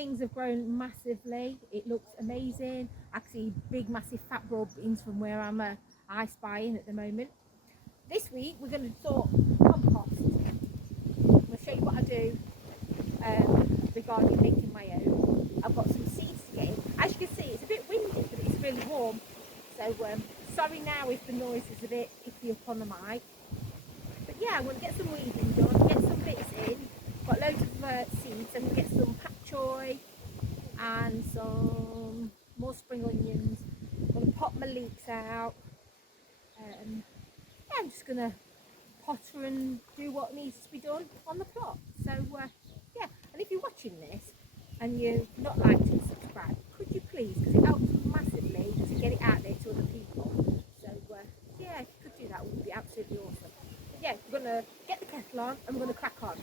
things have grown massively. It looks amazing. I can see big massive fat broad beans from where I'm ice buying at the moment. This week we're going to sort compost. I'm going to show you what I do regarding making my own. I've got some seeds to get in. As you can see, it's a bit windy, but it's really warm. So sorry now if the noise is a bit iffy up on the mic. But yeah, I'm going to get some weeding done, get some bits in. Got loads of seeds. I'm going to get some pak choy and some more spring onions. I'm going to pop my leeks out. Yeah, I'm just going to potter and do what needs to be done on the plot. So yeah, and if you're watching this and you're not liked and subscribed, could you please, because it helps massively to get it out there to other people. So yeah, if you could do that, it would be absolutely awesome. But yeah, we're going to get the kettle on and we're going to crack on.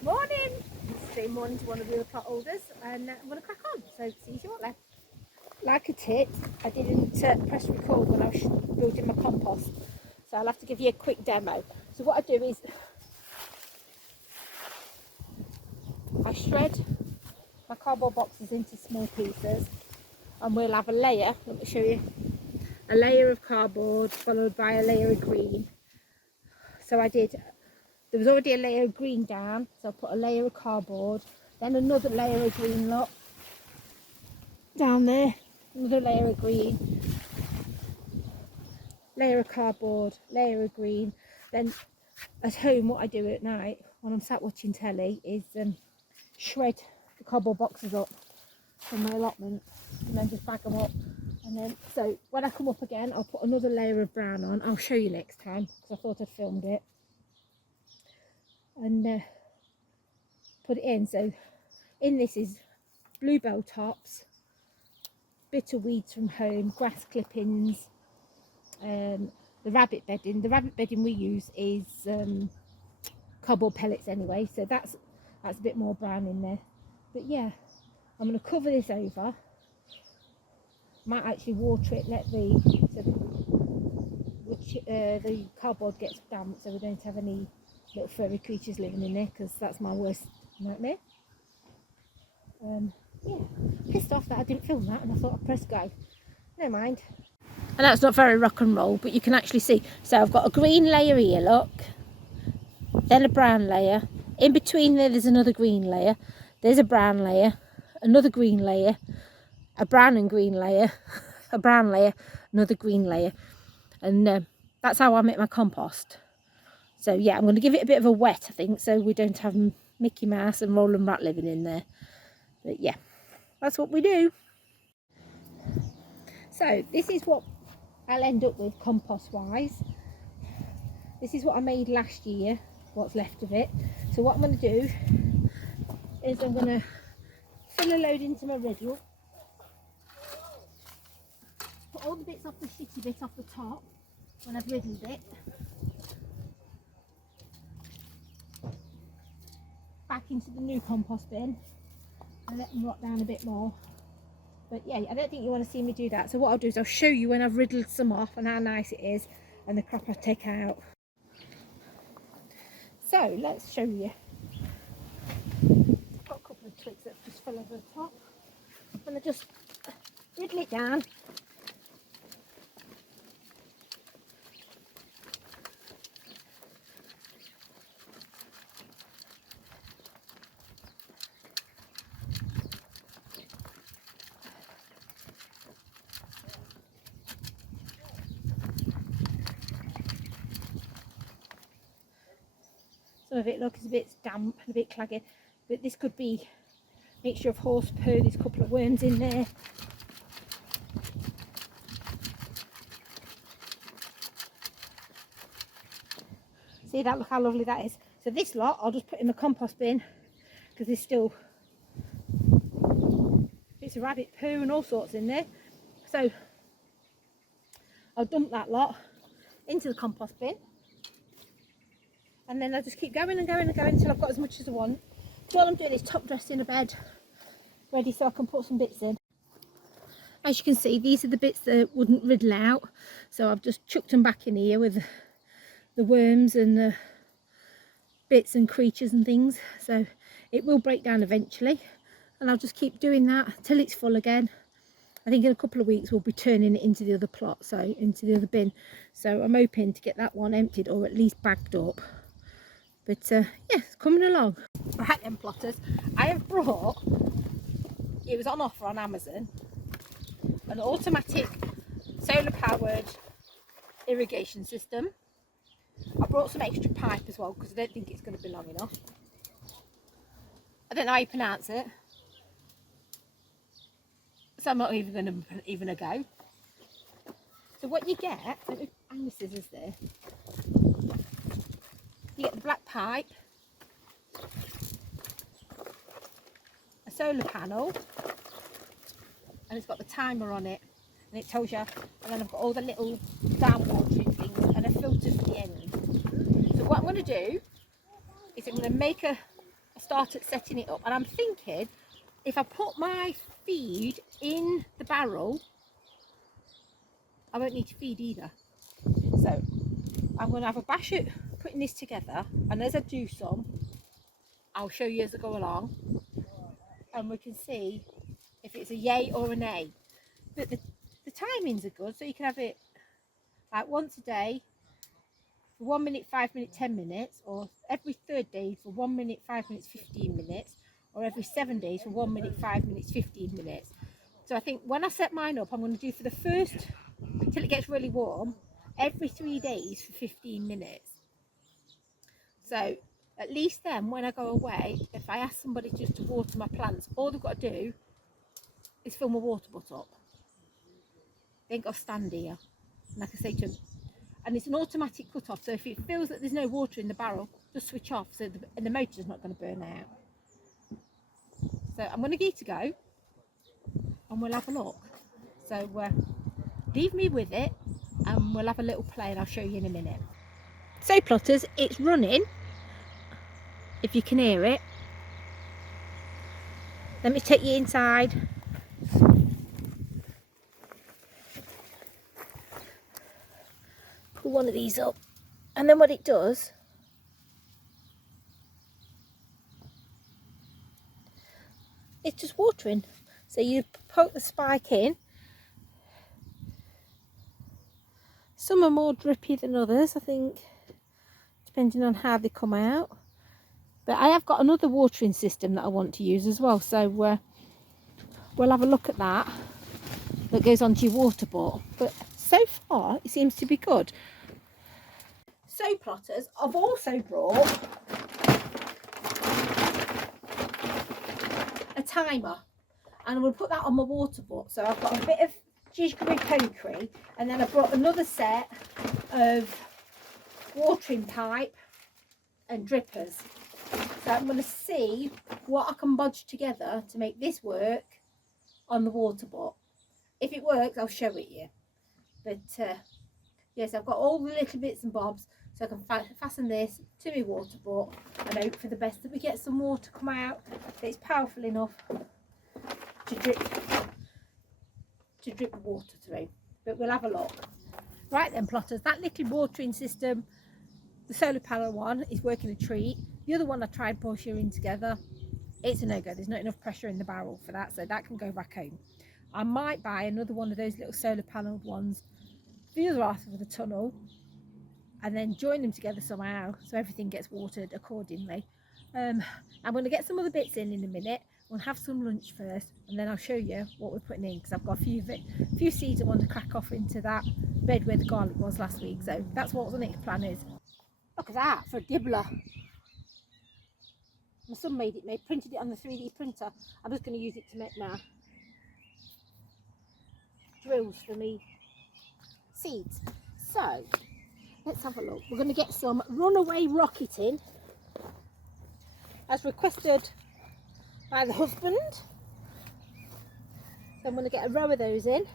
Morning! Say morning to one of the other plot holders, and I'm going to crack on. So see you shortly. Like a tip, I didn't press record when I was building my compost, so I'll have to give you a quick demo. So what I do is I shred my cardboard boxes into small pieces, and we'll have a layer. Let me show you. A layer of cardboard followed by a layer of green. So there was already a layer of green down, so I put a layer of cardboard, then another layer of green, look, down there, another layer of green, layer of cardboard, layer of green. Then at home, what I do at night when I'm sat watching telly is shred the cardboard boxes up from my allotment and then just bag them up. And then, so when I come up again, I'll put another layer of brown on. I'll show you next time because I thought I'd filmed it. And put it in. So in this is bluebell tops, bitter weeds from home, grass clippings, the rabbit bedding. The rabbit bedding we use is cardboard pellets anyway, so that's a bit more brown in there. But yeah, I'm going to cover this over. Might actually water it, let the cardboard gets damp, so we don't have any little furry creatures living in there, because that's my worst nightmare. Yeah, pissed off that I didn't film that and I thought I'd press go. Never mind. And that's not very rock and roll, but you can actually see. So I've got a green layer here, look, then a brown layer. In between there's another green layer. There's a brown layer, another green layer, a brown and green layer, a brown layer, another green layer. And that's how I make my compost. So yeah, I'm going to give it a bit of a wet, I think, so we don't have Mickey Mouse and Roland Rat living in there. But yeah, that's what we do. So this is what I'll end up with compost wise. This is what I made last year, what's left of it. So what I'm going to do is I'm going to fill a load into my riddle. Put all the bits off the shitty bit off the top when I've riddled it. Back into the new compost bin and let them rot down a bit more. But yeah, I don't think you want to see me do that. So what I'll do is I'll show you when I've riddled some off and how nice it is and the crop I take out. So let's show you. I've got a couple of twigs that just fell over the top. I'm going to just riddle it down. Some of it, look, is a bit damp and a bit claggy, but this could be a mixture of horse poo. There's a couple of worms in there. See that? Look how lovely that is. So this lot I'll just put in the compost bin because there's still bits of rabbit poo and all sorts in there. So I'll dump that lot into the compost bin. And then I'll just keep going and going and going until I've got as much as I want. So all I'm doing is top dressing a bed ready so I can put some bits in. As you can see, these are the bits that wouldn't riddle out. So I've just chucked them back in here with the worms and the bits and creatures and things. So it will break down eventually. and I'll just keep doing that till it's full again. I think in a couple of weeks we'll be turning it into the other plot, so into the other bin. So I'm hoping to get that one emptied or at least bagged up. But yeah, it's coming along. Right then, plotters, I have brought, it was on offer on Amazon, an automatic solar powered irrigation system. I brought some extra pipe as well because I don't think it's going to be long enough. I don't know how you pronounce it, so I'm not even going to even a go. So what you get, let me hang the scissors there. You get the black pipe, a solar panel, and it's got the timer on it, and it tells you. And then I've got all the little down watering things and a filter for the end. So what I'm going to do is I'm going to make a start at setting it up, and I'm thinking if I put my feed in the barrel, I won't need to feed either. So I'm going to have a bash at putting this together, and as I do some, I'll show you as I go along, and we can see if it's a yay or a nay. But the timings are good, so you can have it like once a day for 1 minute, 5 minutes, 10 minutes, or every third day for 1 minute, 5 minutes, 15 minutes, or every 7 days for 1 minute, 5 minutes, 15 minutes. So I think when I set mine up, I'm going to do for the first, till it gets really warm, every 3 days for 15 minutes. So at least then when I go away, if I ask somebody just to water my plants, all they've got to do is fill my water butt up. They ain't got to stand here. And like I say to them, and it's an automatic cut off, so if it feels that there's no water in the barrel, just switch off, so the motor's not going to burn out. So I'm going to give it a go, and we'll have a look. So leave me with it, and we'll have a little play, and I'll show you in a minute. So plotters, it's running, if you can hear it. Let me take you inside. Pull one of these up, and then what it does, it's just watering. So you poke the spike in. Some are more drippy than others, I think, depending on how they come out. But I have got another watering system that I want to use as well, so we'll have a look at that goes onto your water bottle. But so far it seems to be good. So plotters, I've also brought a timer, and I'm going to put that on my water bottle. So I've got a bit of jiggery pokery, and then I brought another set of watering pipe and drippers. So I'm going to see what I can bodge together to make this work on the water bottle. If it works, I'll show it you. But yes, I've got all the little bits and bobs, so I can fasten this to my water bottle and hope for the best that we get some water come out that's powerful enough to drip the water through. But we'll have a look. Right then, plotters, that little watering system, the solar panel one, is working a treat. The other one I tried pushing together, it's a no-go. There's not enough pressure in the barrel for that, so that can go back home. I might buy another one of those little solar panelled ones for the other half of the tunnel, and then join them together somehow so everything gets watered accordingly. I'm going to get some other bits in a minute. We'll have some lunch first, and then I'll show you what we're putting in, because I've got a few seeds I want to crack off into that bed where the garlic was last week. So that's what the next plan is. Look at that for a dibbler. My son made it, printed it on the 3D printer. I'm just going to use it to make my drills for me seeds. So let's have a look. We're going to get some runaway rocket in, as requested by the husband. So I'm going to get a row of those in.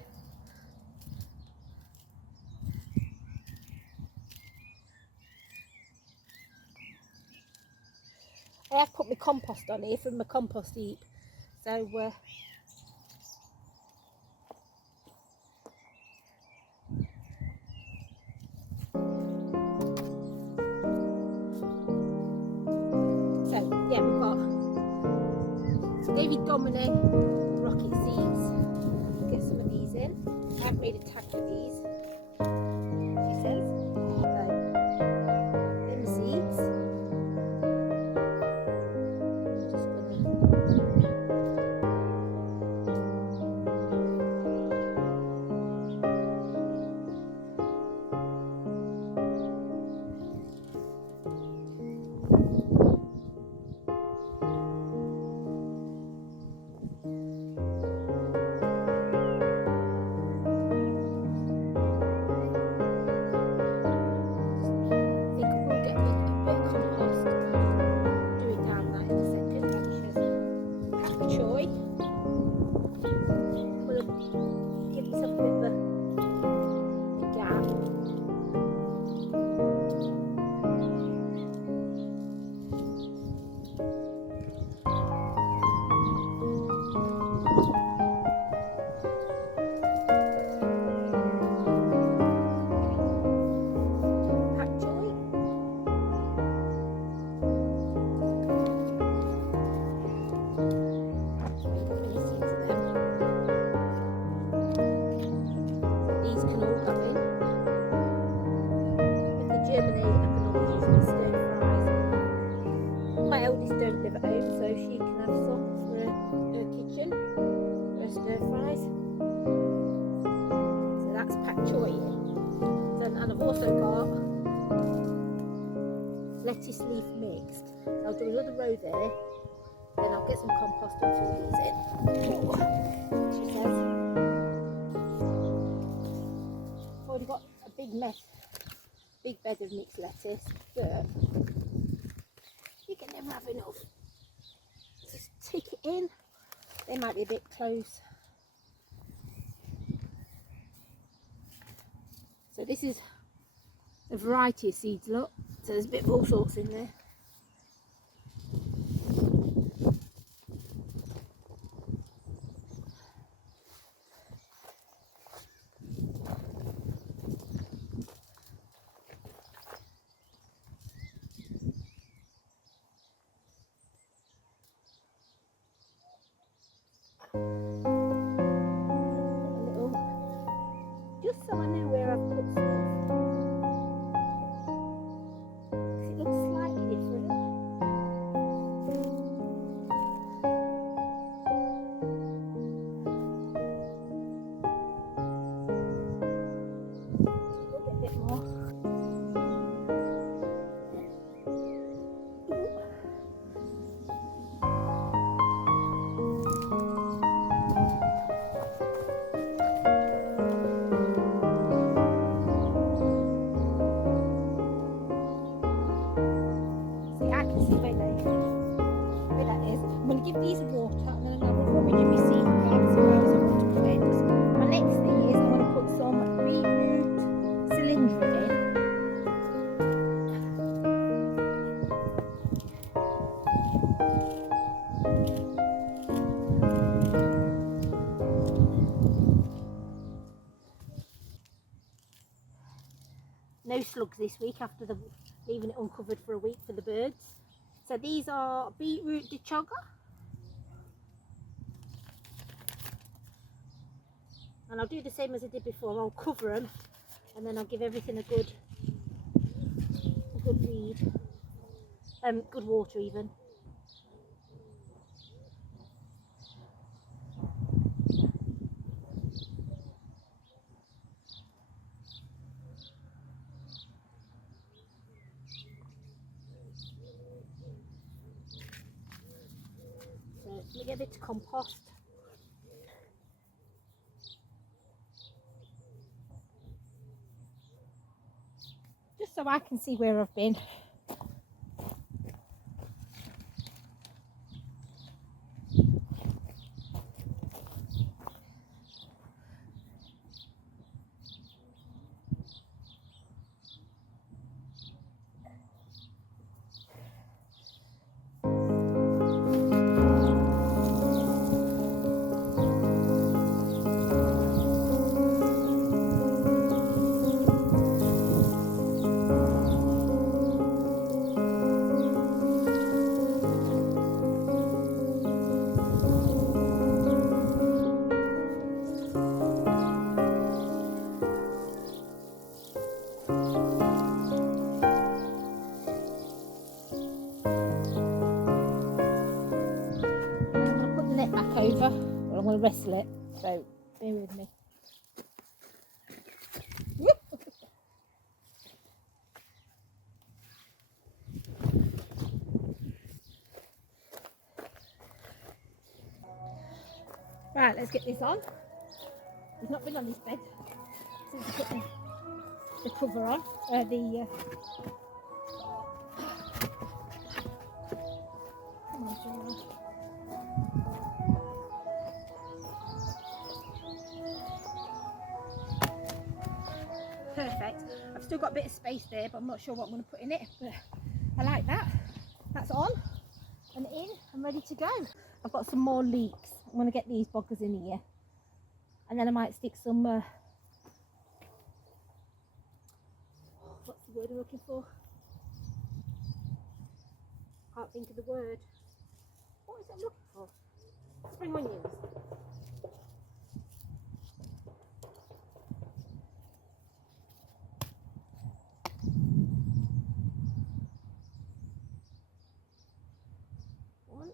I have put my compost on here from my compost heap. So yeah, we've got David so many rocket seeds. Get some of these in. I've made a tag for these, she says. So, them seeds. I'm just don't live at home, so she can have some for her kitchen, her stir fries. So that's pak choy. And I've also got lettuce leaf mixed. So I'll do another row there, then I'll get some compost and fill these in. She says. I've already got a big bed of mixed lettuce, but you can never have enough. Just take it in. They might be a bit close. So this is a variety of seeds, look. So there's a bit of all sorts in there. Just so I know where I've put stuff. It looks slightly different. We'll get a bit more. Give these water and then I will rummage in my seed bags where I want to put eggs. My next thing is I'm going to put some beetroot cylindric in. No slugs this week after leaving it uncovered for a week for the birds. So these are beetroot de chogger. And I'll do the same as I did before. I'll cover them and then I'll give everything a good read, good water even. So let me get it to compost. So I can see where I've been. wrestle it, so bear with me. Right, let's get this on. He's not been on this bed since I put the cover on. Come on, Sarah. Perfect. I've still got a bit of space there, but I'm not sure what I'm going to put in it. But I like that. That's on and in. I'm ready to go. I've got some more leeks. I'm going to get these boggers in here, and then I might stick some what's the word I'm looking for? Can't think of the word. What is it I'm looking for? Spring onions. One,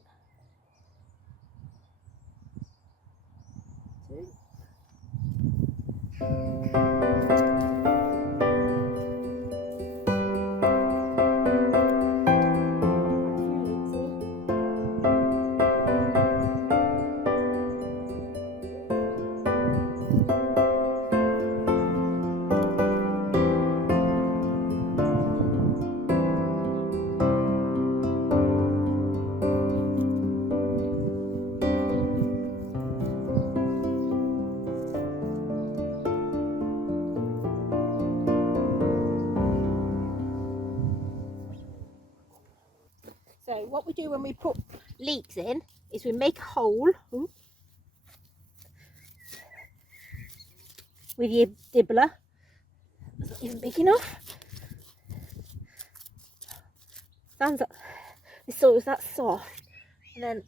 two. So what we do when we put leeks in is we make a hole with your dibbler. It's not even big enough. Stands up. This soil is that soft. And then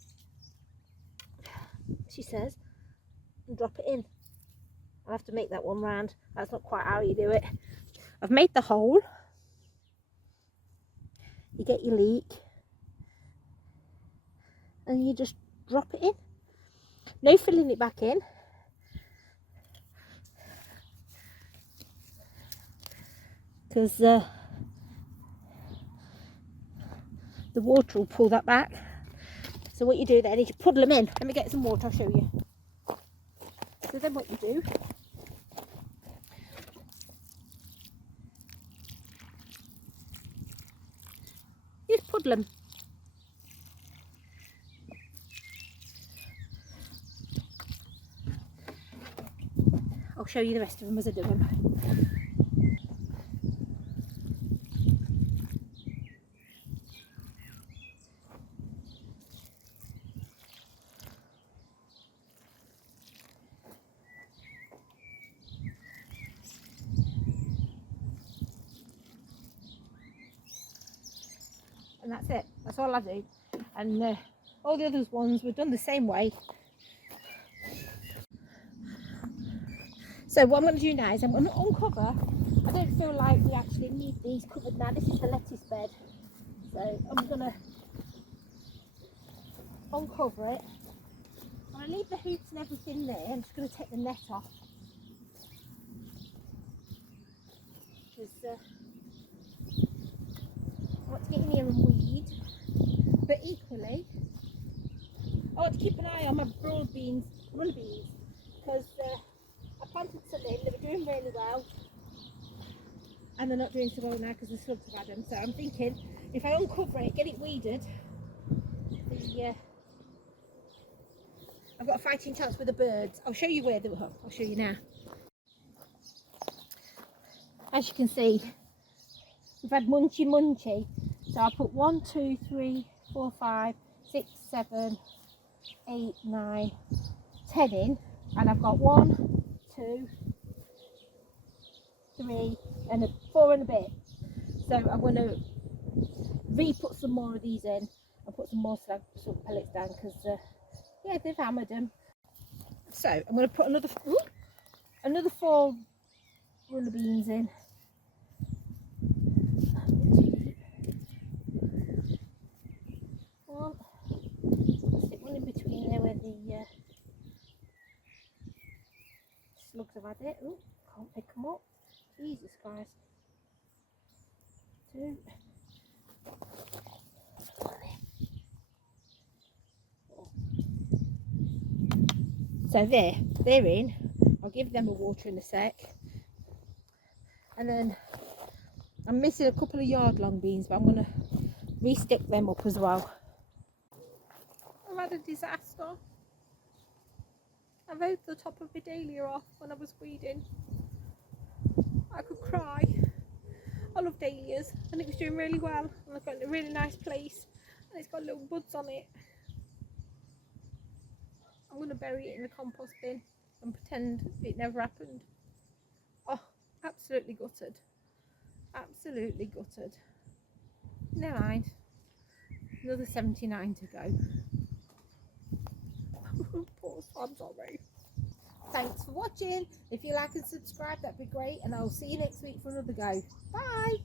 she says, and drop it in. I'll have to make that one round. That's not quite how you do it. I've made the hole. You get your leek. And you just drop it in. No filling it back in. Because the water will pull that back. So what you do then is you puddle them in. Let me get some water, I'll show you. So then what you do, you just puddle them. I'll show you the rest of them as I do them. And that's it. That's all I do. And all the other ones were done the same way. So what I'm going to do now is I'm going to uncover. I don't feel like we actually need these covered now. This is the lettuce bed. So I'm going to uncover it. I'm going to leave the hoops and everything there. I'm just going to take the net off. Because I want to get in here and weed. But equally, I want to keep an eye on my broad beans, runner beans. Because I planted some in, they were doing really well, and they're not doing so well now because the slugs have had them. So I'm thinking, if I uncover it, get it weeded, I've got a fighting chance with the birds. I'll show you where they were. I'll show you now. As you can see, we've had munchy. So I put 1, 2, 3, 4, 5, 6, 7, 8, 9, 10 in, and I've got 1, 2, 3 and 4 and a bit. So I'm going to re-put some more of these in and put some more slag pellets down because yeah, they've hammered them. So I'm going to put another 4 runner beans in. One, stick one in between there where the slugs have had it. Oh, can't pick them up. Jesus Christ. 2. So they're in. I'll give them a water in a sec. And then I'm missing a couple of yard long beans, but I'm going to re-stick them up as well. I've had a disaster. I rode the top of my dahlia off when I was weeding. I could cry. I love dahlias and it was doing really well, and I've got a really nice place and it's got little buds on it. I'm going to bury it in the compost bin and pretend it never happened. Oh, absolutely gutted. Absolutely gutted. Never mind. Another 79 to go. Poor I'm sorry. Thanks for watching. If you like and subscribe, that'd be great, and I'll see you next week for another go. Bye.